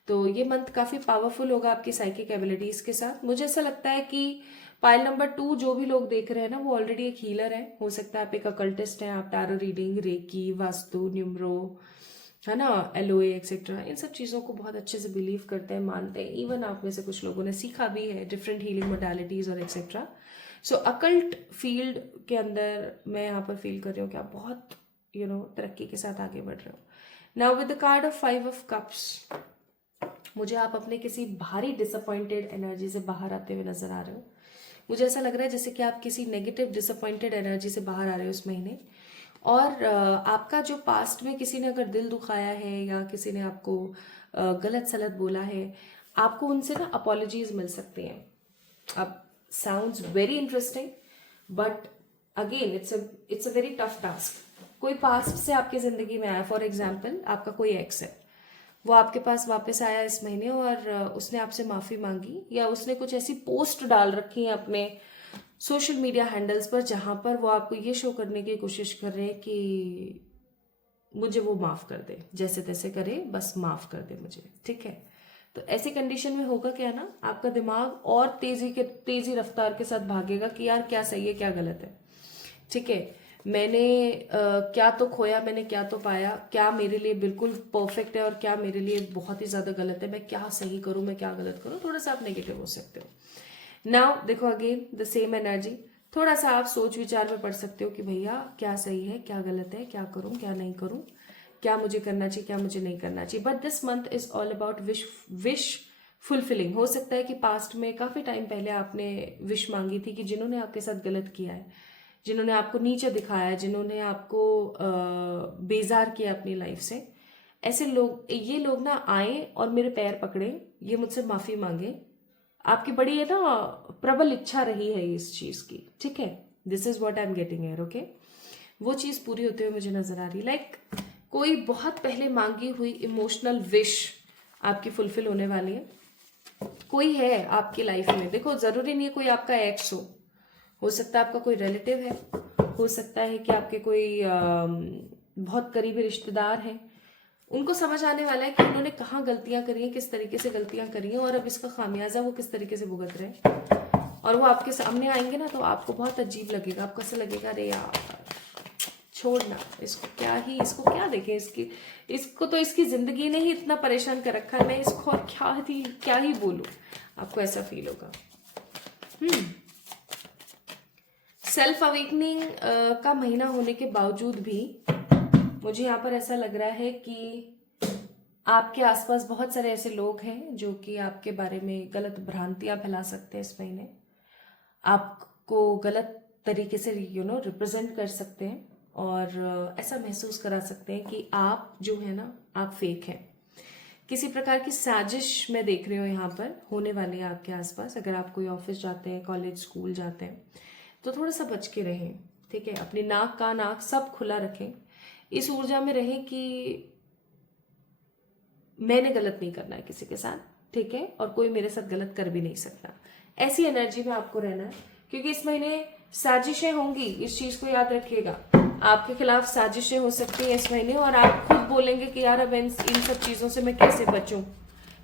तो ये मंथ काफी पावरफुल होगा आपकी साइकिक एबिलिटीज के साथ। मुझे ऐसा लगता है कि पाइल नंबर 2 जो भी लोग देख रहे हैं ना, वो ऑलरेडी एक हीलर है, हो सकता है आप एक अकल्टिस्ट हैं, आप tarot reading, reiki, vastu, numero, है ना, एलओए एक्सेट्रा, इन सब चीज़ों को बहुत अच्छे से बिलीव करते हैं, मानते हैं। इवन आप में से कुछ लोगों ने सीखा भी है डिफरेंट हीलिंग मोडालिटीज और एक्सेट्रा। सो अकल्ट फील्ड के अंदर मैं यहाँ पर फील कर रही हूँ कि आप बहुत तरक्की के साथ आगे बढ़ रहे हो। Now with the card of 5 of cups, मुझे आप अपने किसी भारी डिसअपॉइंटेड एनर्जी से बाहर आते हुए नजर आ रहे हो। मुझे ऐसा लग रहा है जैसे कि आप किसी नेगेटिव डिसअपॉइंटेड एनर्जी से बाहर आ रहे हो इस महीने, और आपका जो पास्ट में किसी ने अगर दिल दुखाया है या किसी ने आपको गलत सलत बोला है, आपको उनसे ना अपॉलॉजीज मिल सकती हैं। अब sounds very interesting, but again it's a very tough task. कोई पास्ट से आपकी जिंदगी में आया, फॉर एग्जाम्पल आपका कोई एक्स है, वो आपके पास वापस आया इस महीने और उसने आपसे माफी मांगी, या उसने कुछ ऐसी पोस्ट डाल रखी है अपने सोशल मीडिया हैंडल्स पर जहां पर वो आपको ये शो करने की कोशिश कर रहे हैं कि मुझे वो माफ कर दे, जैसे तैसे करे, बस माफ कर दे मुझे, ठीक है। तो ऐसी कंडीशन में होगा क्या ना, आपका दिमाग और तेजी रफ्तार के साथ भागेगा कि यार क्या सही है क्या गलत है, ठीक है, मैंने क्या तो खोया, मैंने क्या तो पाया, क्या मेरे लिए बिल्कुल परफेक्ट है और क्या मेरे लिए बहुत ही ज्यादा गलत है, मैं क्या सही करूं मैं क्या गलत करूं, थोड़ा सा आप नेगेटिव हो सकते हो। नाउ देखो अगेन द सेम एनर्जी, थोड़ा सा आप सोच विचार में पढ़ सकते हो कि भैया क्या सही है क्या गलत है, क्या करूं क्या नहीं करूं, क्या मुझे करना चाहिए क्या मुझे नहीं करना चाहिए। But this month is all about wish fulfilling. हो सकता है कि पास्ट में काफी टाइम पहले आपने विश मांगी थी कि जिन्होंने आपके साथ गलत किया है, जिन्होंने आपको नीचे दिखाया है, जिन्होंने आपको बेजार किया अपनी लाइफ से, ऐसे लोग, ये लोग ना आए और मेरे पैर पकड़े, ये मुझसे माफी मांगे, आपकी बड़ी है ना प्रबल इच्छा रही है इस चीज की, ठीक है। This is what I am getting here, okay. वो चीज पूरी होते हुए मुझे नजर आ रही, लाइक कोई बहुत पहले मांगी हुई इमोशनल विश आपकी फुलफिल होने वाली है। कोई है आपकी लाइफ में, देखो जरूरी नहीं है कोई आपका एक्स हो सकता है आपका कोई रिलेटिव है, हो सकता है कि आपके कोई बहुत करीबी रिश्तेदार हैं। उनको समझ आने वाला है कि उन्होंने कहाँ गलतियां करी हैं, किस तरीके से गलतियां करी हैं, और अब इसका खामियाजा वो किस तरीके से भुगत रहे हैं। और वो आपके सामने आएंगे ना तो आपको बहुत अजीब लगेगा, आपको ऐसा लगेगा अरे यार छोड़ना इसको, इसको क्या देखें, इसको तो इसकी जिंदगी ने ही इतना परेशान कर रखा है, मैं इसको और क्या ही बोलूं, आपको ऐसा फील होगा। सेल्फ अवेकनिंग का महीना होने के बावजूद भी मुझे यहाँ पर ऐसा लग रहा है कि आपके आसपास बहुत सारे ऐसे लोग हैं जो कि आपके बारे में गलत भ्रांतियां फैला सकते हैं इस महीने, आपको गलत तरीके से रिप्रेजेंट कर सकते हैं, और ऐसा महसूस करा सकते हैं कि आप जो है ना आप फेक हैं। किसी प्रकार की साजिश मैं देख रही हूँ यहाँ पर होने वाली है आपके आसपास। अगर आप कोई ऑफिस जाते हैं, कॉलेज, स्कूल जाते हैं तो थोड़ा सा बच के रहें, ठीक है। अपनी नाक कान आँख सब खुला रखें, इस ऊर्जा में रहें कि मैंने गलत नहीं करना है किसी के साथ, ठीक है, और कोई मेरे साथ गलत कर भी नहीं सकता। ऐसी एनर्जी में आपको रहना है, क्योंकि इस महीने साजिशें होंगी, इस चीज को याद रखिएगा। आपके खिलाफ साजिशें हो सकती हैं इस महीने, और आप खुद बोलेंगे कि यार अब इन सब चीजों से मैं कैसे बचूं,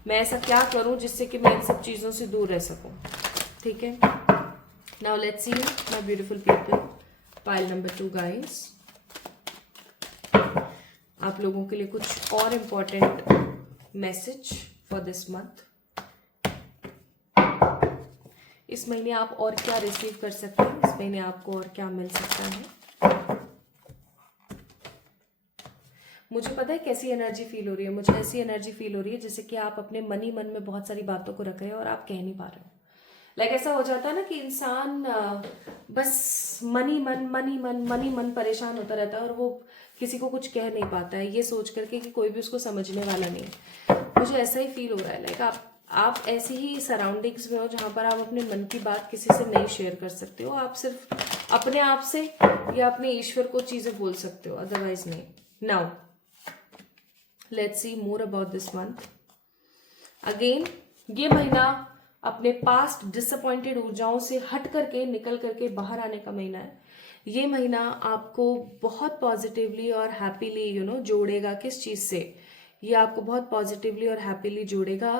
मैं ऐसा क्या करूं जिससे कि मैं इन सब चीजों से दूर रह सकूं, ठीक है। Now let's see my beautiful people, pile number 2 guys. आप लोगों के लिए कुछ और important message for this month. इस महीने आप और क्या रिसीव कर सकते हैं, इस महीने आपको और क्या मिल सकता है। मुझे पता है कैसी एनर्जी फील हो रही है, मुझे ऐसी एनर्जी फील हो रही है जैसे कि आप अपने मन ही मन में बहुत सारी बातों को रख रहे हैं और आप कह नहीं पा रहे हो। लाइक ऐसा हो जाता है ना कि इंसान बस मन ही मन परेशान होता रहता है और वो किसी को कुछ कह नहीं पाता है, ये सोच करके कि कोई भी उसको समझने वाला नहीं है। मुझे ऐसा ही फील हो रहा है, लाइक आप ऐसी ही सराउंडिंग्स में हो जहां पर आप अपने मन की बात किसी से नहीं शेयर कर सकते हो। आप सिर्फ अपने आप से या अपने ईश्वर को चीजें बोल सकते हो, अदरवाइज नहीं। Now let's see more about this month. Again ये महीना अपने पास्ट डिसअपॉइंटेड ऊर्जाओं से हट करके निकल करके बाहर आने का महीना है। ये महीना आपको बहुत पॉजिटिवली और हैप्पीली जोड़ेगा। किस चीज से? ये आपको बहुत पॉजिटिवली और हैप्पीली जोड़ेगा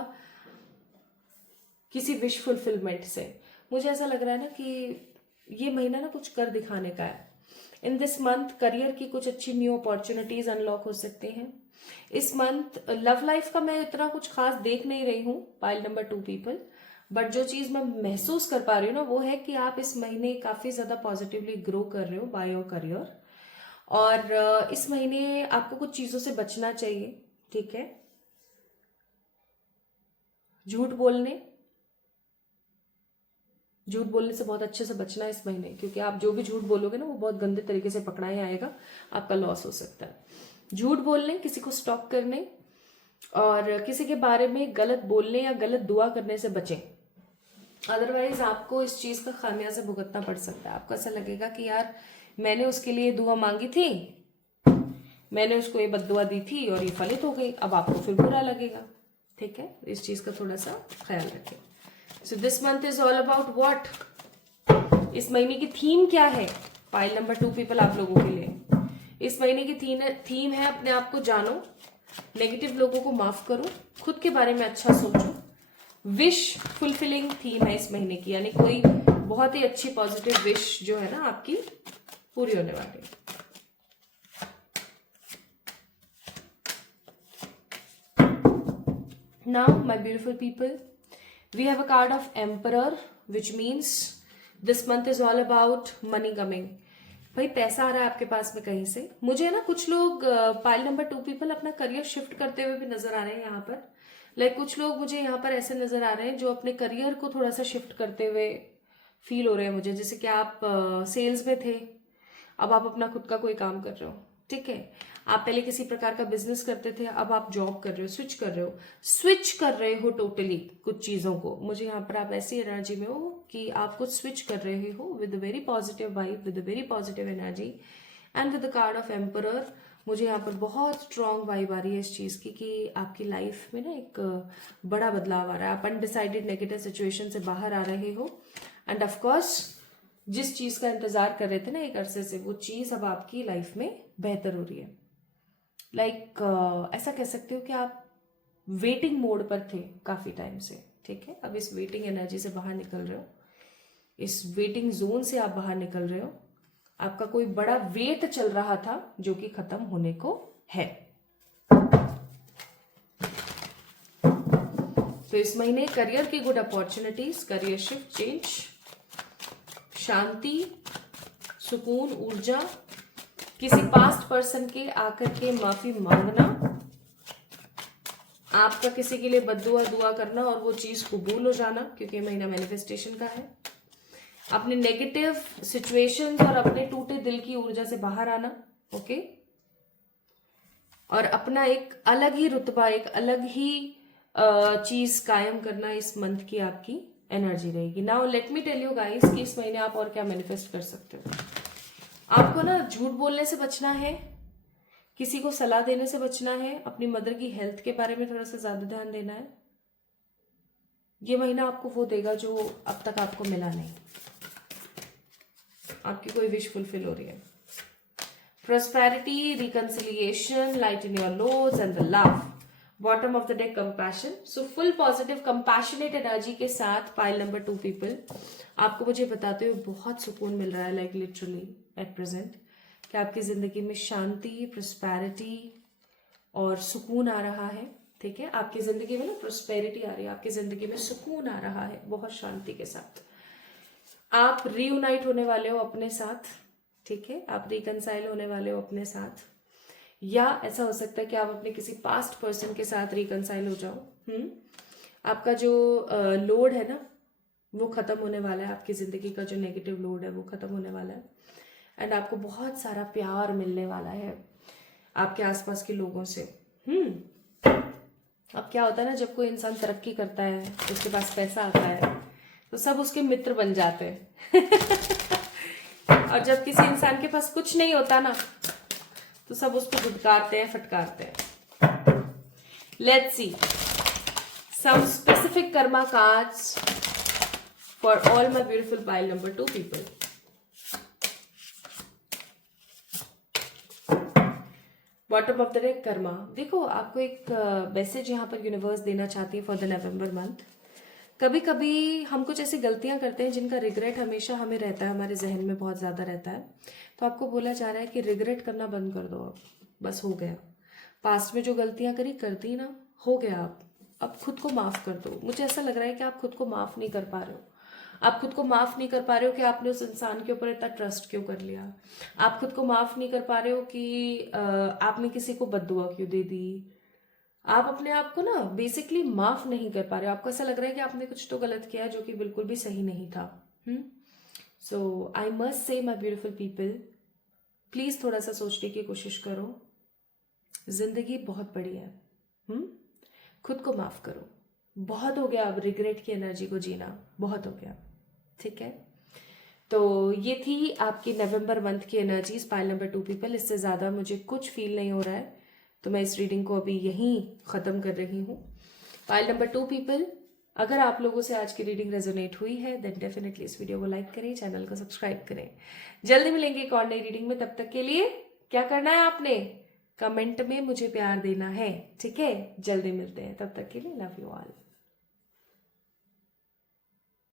किसी विश फुलफिलमेंट से। मुझे ऐसा लग रहा है ना कि ये महीना ना कुछ कर दिखाने का है। इन दिस मंथ करियर की कुछ अच्छी न्यू अपॉर्चुनिटीज अनलॉक हो सकते हैं। इस मंथ लव लाइफ का मैं इतना कुछ खास देख नहीं रही हूँ, पाइल नंबर 2 पीपल, बट जो चीज मैं महसूस कर पा रही हूँ ना वो है कि आप इस महीने काफी ज्यादा पॉजिटिवली ग्रो कर रहे हो बाय योर करियर। और इस महीने आपको कुछ चीजों से बचना चाहिए, ठीक है। झूठ बोलने से बहुत अच्छे से बचना है इस महीने, क्योंकि आप जो भी झूठ बोलोगे ना वो बहुत गंदे तरीके से पकड़ा ही आएगा, आपका लॉस हो सकता है। झूठ बोलने, किसी को स्टॉक करने और किसी के बारे में गलत बोलने या गलत दुआ करने से बचें, अदरवाइज आपको इस चीज का खामियाजा भुगतना पड़ सकता है। आपको ऐसा लगेगा कि यार मैंने उसके लिए दुआ मांगी थी, मैंने उसको ये बद्दुआ दी थी और ये फलित हो गई, अब आपको फिर बुरा लगेगा, ठीक है। इस चीज का थोड़ा सा ख्याल रखें। So this month is all about what? इस महीने की थीम क्या है पाइल नंबर 2 पीपल आप लोगों के लिए? इस महीने की थीम है अपने आप को जानो, नेगेटिव लोगों को माफ करो, खुद के बारे में अच्छा सोचो। विश फुलफिलिंग थीम है इस महीने की, यानी कोई बहुत ही अच्छी पॉजिटिव विश जो है ना आपकी पूरी होने वाली है। Now, my beautiful people, we have a card of Emperor, which means this month is all about money coming. भाई पैसा आ रहा है आपके पास में कहीं से। मुझे ना कुछ लोग पाइल नंबर 2 पीपल अपना करियर शिफ्ट करते हुए भी नजर आ रहे हैं यहाँ पर। लाइक कुछ लोग मुझे यहाँ पर ऐसे नजर आ रहे हैं जो अपने करियर को थोड़ा सा शिफ्ट करते हुए फील हो रहे हैं मुझे। जैसे कि आप सेल्स में थे, अब आप अपना खुद का कोई काम कर रहे हो, ठीक है। आप पहले किसी प्रकार का बिजनेस करते थे, अब आप जॉब कर रहे हो, स्विच कर रहे हो टोटली कुछ चीजों को। मुझे यहाँ पर आप ऐसी एनर्जी में हो कि आप कुछ स्विच कर रहे हो with very positive vibe, with very positive energy and with the card of emperor. मुझे यहाँ पर बहुत स्ट्रॉन्ग वाइब आ रही है इस चीज की कि आपकी लाइफ में ना एक बड़ा बदलाव आ रहा है। आप अनडिसाइडेड नेगेटिव सिचुएशन से बाहर आ रहे हो एंड ऑफ कोर्स जिस चीज का इंतजार कर रहे थे ना एक अरसे से, वो चीज अब आपकी लाइफ में बेहतर हो रही है। ऐसा कह सकते हो कि आप वेटिंग मोड पर थे काफी टाइम से, ठीक है। अब इस वेटिंग एनर्जी से बाहर निकल रहे हो, इस वेटिंग जोन से आप बाहर निकल रहे हो। आपका कोई बड़ा वेट चल रहा था जो कि खत्म होने को है। तो इस महीने करियर की good opportunities, career shift, change, शांति, सुकून, ऊर्जा, किसी पास्ट पर्सन के आकर के माफी मांगना, आपका किसी के लिए बद्दुआ दुआ करना और वो चीज कबूल हो जाना, क्योंकि ये महीना मैनिफेस्टेशन का है। अपने नेगेटिव सिचुएशंस और अपने टूटे दिल की ऊर्जा से बाहर आना, ओके। और अपना एक अलग ही रुतबा, एक अलग ही चीज कायम करना इस मंथ की आपकी एनर्जी रहेगी। Now let me tell you guys कि इस महीने आप और क्या मैनिफेस्ट कर सकते हो। आपको ना झूठ बोलने से बचना है, किसी को सलाह देने से बचना है, अपनी मदर की हेल्थ के बारे में थोड़ा सा ज्यादा ध्यान देना है। ये महीना आपको वो देगा जो अब तक आपको मिला नहीं। आपकी कोई विश फुलफिल हो रही है। Prosperity, reconciliation, light in your loads and the love. Bottom of the deck compassion. So full positive compassionate energy के साथ पाइल नंबर 2 पीपल, आपको मुझे बताते हुए बहुत सुकून मिल रहा है, लाइक लिटरली एट प्रेजेंट, कि आपकी जिंदगी में शांति, प्रोस्पेरिटी और सुकून आ रहा है, ठीक है। आपकी जिंदगी में ना प्रोस्पेरिटी आ रही है, आपकी जिंदगी में सुकून आ रहा है बहुत शांति के साथ। आप रीयूनाइट होने वाले हो अपने साथ, ठीक है। आप रिकंसाइल होने वाले हो अपने साथ, या ऐसा हो सकता है कि आप अपने किसी पास्ट पर्सन के साथ रिकंसाइल हो जाओ। आपका जो लोड है ना वो खत्म होने वाला है, आपकी जिंदगी का जो नेगेटिव लोड है वो खत्म होने वाला है एंड आपको बहुत सारा प्यार मिलने वाला है आपके आसपास के लोगों से। अब क्या होता है ना, जब कोई इंसान तरक्की करता है, उसके पास पैसा आता है, तो सब उसके मित्र बन जाते हैं और जब किसी इंसान के पास कुछ नहीं होता ना, तो सब उसको धुतकारते हैं, फटकारते हैं। Let's see some specific karma cards for all my beautiful pile number 2 people. Bottom of the deck karma. देखो, आपको एक मैसेज यहाँ पर यूनिवर्स देना चाहती है फॉर द नवंबर मंथ। कभी कभी हम कुछ ऐसी गलतियां करते हैं जिनका रिग्रेट हमेशा हमें रहता है, हमारे जहन में बहुत ज्यादा रहता है। तो आपको बोला जा रहा है कि रिग्रेट करना बंद कर दो, बस हो गया। पास्ट में जो गलतियां करी कर दी ना, हो गया। अब खुद को माफ कर दो। मुझे ऐसा लग रहा है कि आप खुद को माफ नहीं कर पा रहे हो। आप खुद को माफ नहीं कर पा रहे हो कि आपने उस इंसान के ऊपर इतना ट्रस्ट क्यों कर लिया। आप खुद को माफ नहीं कर पा रहे हो कि आपने किसी को बद्दुआ क्यों दे दी। आप अपने आप को ना बेसिकली माफ नहीं कर पा रहे हो। आपको ऐसा लग रहा है कि आपने कुछ तो गलत किया जो कि बिल्कुल भी सही नहीं था। सो आई मस्ट से माई ब्यूटिफुल पीपल, प्लीज थोड़ा सा सोचने की कोशिश करो। जिंदगी बहुत बड़ी है। खुद को माफ करो। बहुत हो गया अब रिग्रेट की एनर्जी को जीना, बहुत हो गया, ठीक है। तो ये थी आपकी नवंबर मंथ की एनर्जीज, पाइल नंबर 2 पीपल। इससे ज्यादा मुझे कुछ फील नहीं हो रहा है, तो मैं इस रीडिंग को अभी यहीं खत्म कर रही हूँ। पाइल नंबर 2 पीपल, अगर आप लोगों से आज की रीडिंग रेजोनेट हुई है देन डेफिनेटली इस वीडियो को लाइक करें, चैनल को सब्सक्राइब करें। जल्दी मिलेंगे एक और नई रीडिंग में। तब तक के लिए क्या करना है, आपने कमेंट में मुझे प्यार देना है, ठीक है। जल्दी मिलते हैं, तब तक के लिए लव यू ऑल।